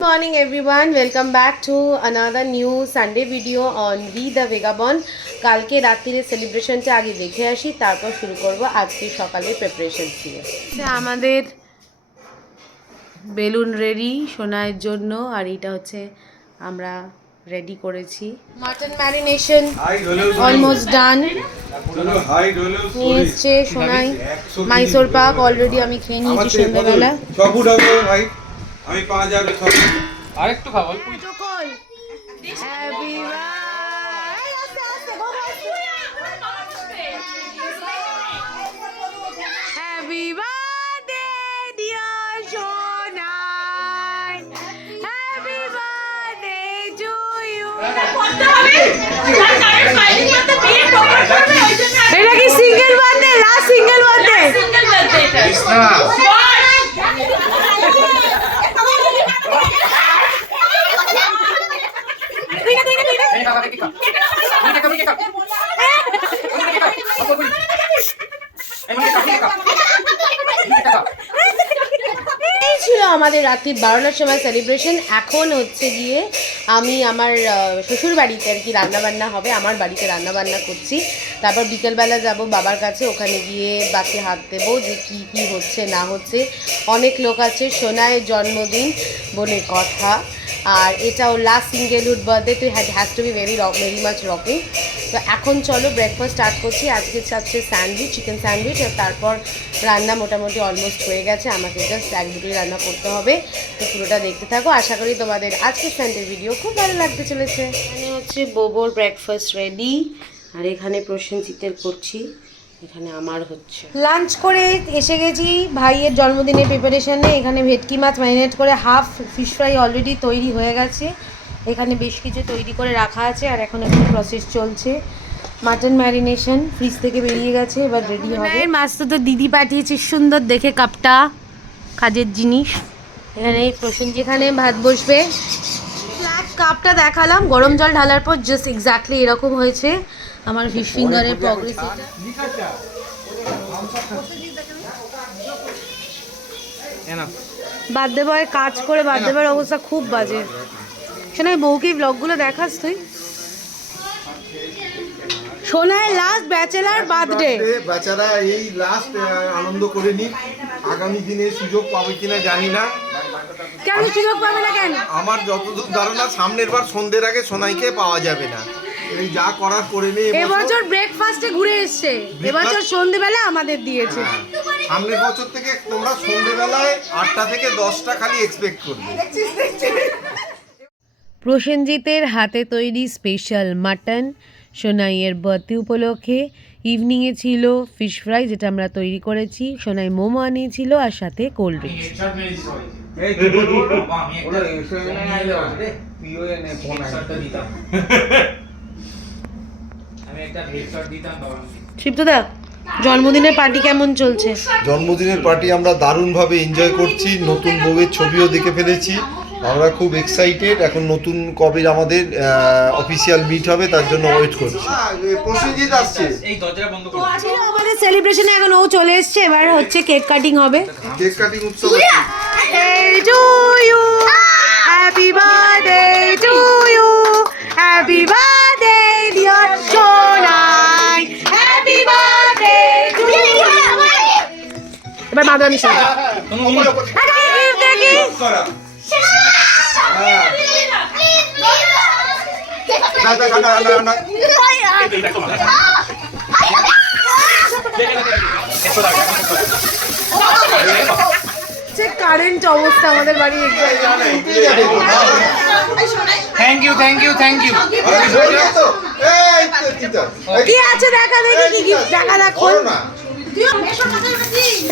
Good morning everyone, welcome back to another new Sunday video on We the Vagabond. কালকে রাত্রিরে সেলিব্রেশনটা আগে দেখে আসি, তারপর শুরু করব আজকে সকালে প্রিপারেশন দিয়ে। আমাদের বেলুন রেডি সোনার জন্য, আর এটা হচ্ছে আমরা রেডি করেছি। Mutton marination almost done. নিয়ে এসছে সোনাই মাইসোর পাক, অলরেডি আমি খেয়ে নিয়েছি সন্ধ্যাবেলা। আমি 5000 সব আরেকটু খাবো। Happy birthday dear Sonai, happy birthday to you. এটা কি single birthday? Last single birthday? এই ছিল আমাদের রাত্রি 12টার সময় সেলিব্রেশন। এখন হচ্ছে গিয়ে আমি আমার শ্বশুর বাড়িতে আর কি রান্নাবান্না হবে, আমার বাড়িতে রান্নাবান্না করছি। তারপর বিকেলবেলা যাব বাবার কাছে, ওখানে গিয়ে বাকি হাত দেবো যে কী কী হচ্ছে না হচ্ছে। অনেক লোক আছে, সোনায়ের জন্মদিন, বোনের কথা, আর এটাও লাস্ট সিঙ্গেলহুড বার্থডে, তো has to be very much rocking. তো এখন চলো ব্রেকফাস্ট স্টার্ট করছি। আজকে হচ্ছে স্যান্ডউইচ, চিকেন স্যান্ডউইচ, আর তারপর রান্না মোটামুটি অলমোস্ট হয়ে গেছে, আমাকে জাস্ট এক দুটোই রান্না করতে হবে। তো পুরোটা দেখতে থাকো, আশা করি তোমাদের আজকের সানডের ভিডিও খুব ভালো লাগতে চলেছে। এখানে হচ্ছে বোবোর ব্রেকফাস্ট রেডি, আর এখানে প্রসেনজিতের করছি, এখানে আমার হচ্ছে লাঞ্চ করে এসে গেছি ভাইয়ের জন্মদিনের প্রিপারেশানে। এখানে ভেটকি মাছ ম্যারিনেট করে হাফ ফিশ ফ্রাই অলরেডি তৈরি হয়ে গেছে, এখানে বেশ কিছু তৈরি করে রাখা আছে, আর এখন একটু প্রসেস চলছে। মাটন ম্যারিনেশন ফ্রিজ থেকে বেরিয়ে গেছে, এবার রেডি হবে। মাছ তো দিদি পাঠিয়েছে সুন্দর দেখে কাপটা, কাজের জিনিস। এখানে প্রসেনজিৎ যেখানে ভাত বসবে, ফ্ল্যাট কাপটা দেখালাম, গরম জল ঢালার পর জাস্ট এক্স্যাক্টলি এরকম হয়েছে আমার ফিশ ফিঙ্গারের প্রগ্রেস। বার্থডে বয় কাজ করে বার্থডে বয়ের অবস্থা খুব বাজে। শোনাই বউকে ব্লগগুলো দেখাস তুই? সোনায় লাস্ট ব্যাচেলার বার্থডে, বাচ্চারা এই লাস্ট আনন্দ করে নি, আগামী দিনে সুযোগ পাবে কিনা জানি না। কেন সুযোগ পাবে না? কেন? আমার যতদূর ধারণা সামনের বার সন্ধ্যের আগে সোনাইকে পাওয়া যাবে না। এই যা করার করে নি। এবছর ব্রেকফাস্টে ঘুরে এসছে, এবছর সন্ধ্যেবেলা আমাদের দিয়েছে। সামনের বছর থেকে তোমরা সন্ধ্যেবেলায় 8টা থেকে 10টা খালি এক্সপেক্ট করবে। প্রসেনজিতের হাতে তৈরি স্পেশাল মাটন সোনাইয়ের বার্থডে উপলক্ষে। ইভিনিংয়ে ছিল ফিশ ফ্রাই, যেটা আমরা তৈরি করেছি। সোনাই মোমো আনিয়েছিল, আর সাথে কোল্ড ড্রিঙ্কস। শিপ্তদা, জন্মদিনের পার্টি কেমন চলছে? জন্মদিনের পার্টি আমরা দারুণভাবে এনজয় করছি, নতুন বউয়ের ছবিও দেখে ফেলেছি, আমরা খুব এক্সাইটেড। এখন নতুন কবে আমাদের অফিসিয়াল মিট হবে, তার জন্য ওয়েট করছি। প্রসেনজিৎ আসছে, এই দরজা বন্ধ করো। আমাদের সেলিব্রেশনে এখন ও চলে এসেছে, এবার হচ্ছে কেক কাটিং হবে। কেক কাটিং উৎসব। Happy birthday to you, happy birthday dear Sonai, happy birthday to you. এবার মাদানি সাথে গিফট দেখি। কারেন্ট অবস্থা আমাদের বাড়ি। Thank you thank you thank you. কি আছে দেখা দেখি, কি গিফট দেখা দেখ। খোল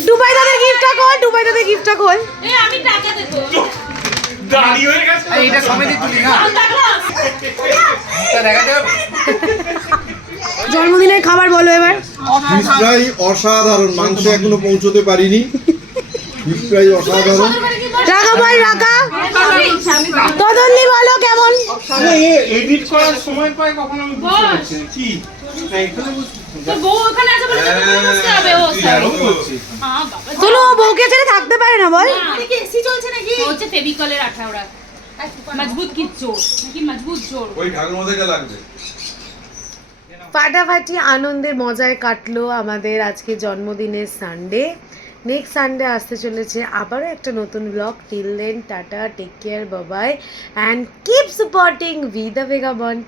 দুবাই দাদের গিফটটা খোল, দুবাই দাদের গিফটটা খোল। আমি টাকা দেবো। দাঁড়ি হয়ে গেছে। এইটা সমেতই তুলি না, দেখা যাবে। জন্মদিনের খাবার বলো এবার। ফিশ ফ্রাই অসাধারণ, মাংস এখনো পৌঁছতে পারিনি, ফিশ ফ্রাই অসাধারণ। রাখা ভাই রাখা, তদন্নি বলো কেমন? এডিট করার সময় পাই কখন আমি বুঝতে পারছি না কি। চলো বউকে ছেড়ে থাকতে পারে না বল। এসি চলছে নাকি? হচ্ছে ফেভিকলের আঠা ওরা। मजबूत की चोट कि मजबूत जोड़ ওই ঢাকুর মধ্যে লাগবে ফাটাফাটি আনন্দের মজায় কাটলো আমাদের আজকে জন্মদিনের সানডে। নেক্সট সানডে আসতে চলেছে আবারও একটা নতুন blog. Till then tata, take care, Babai and keep supporting we the ভেগাবন্ড।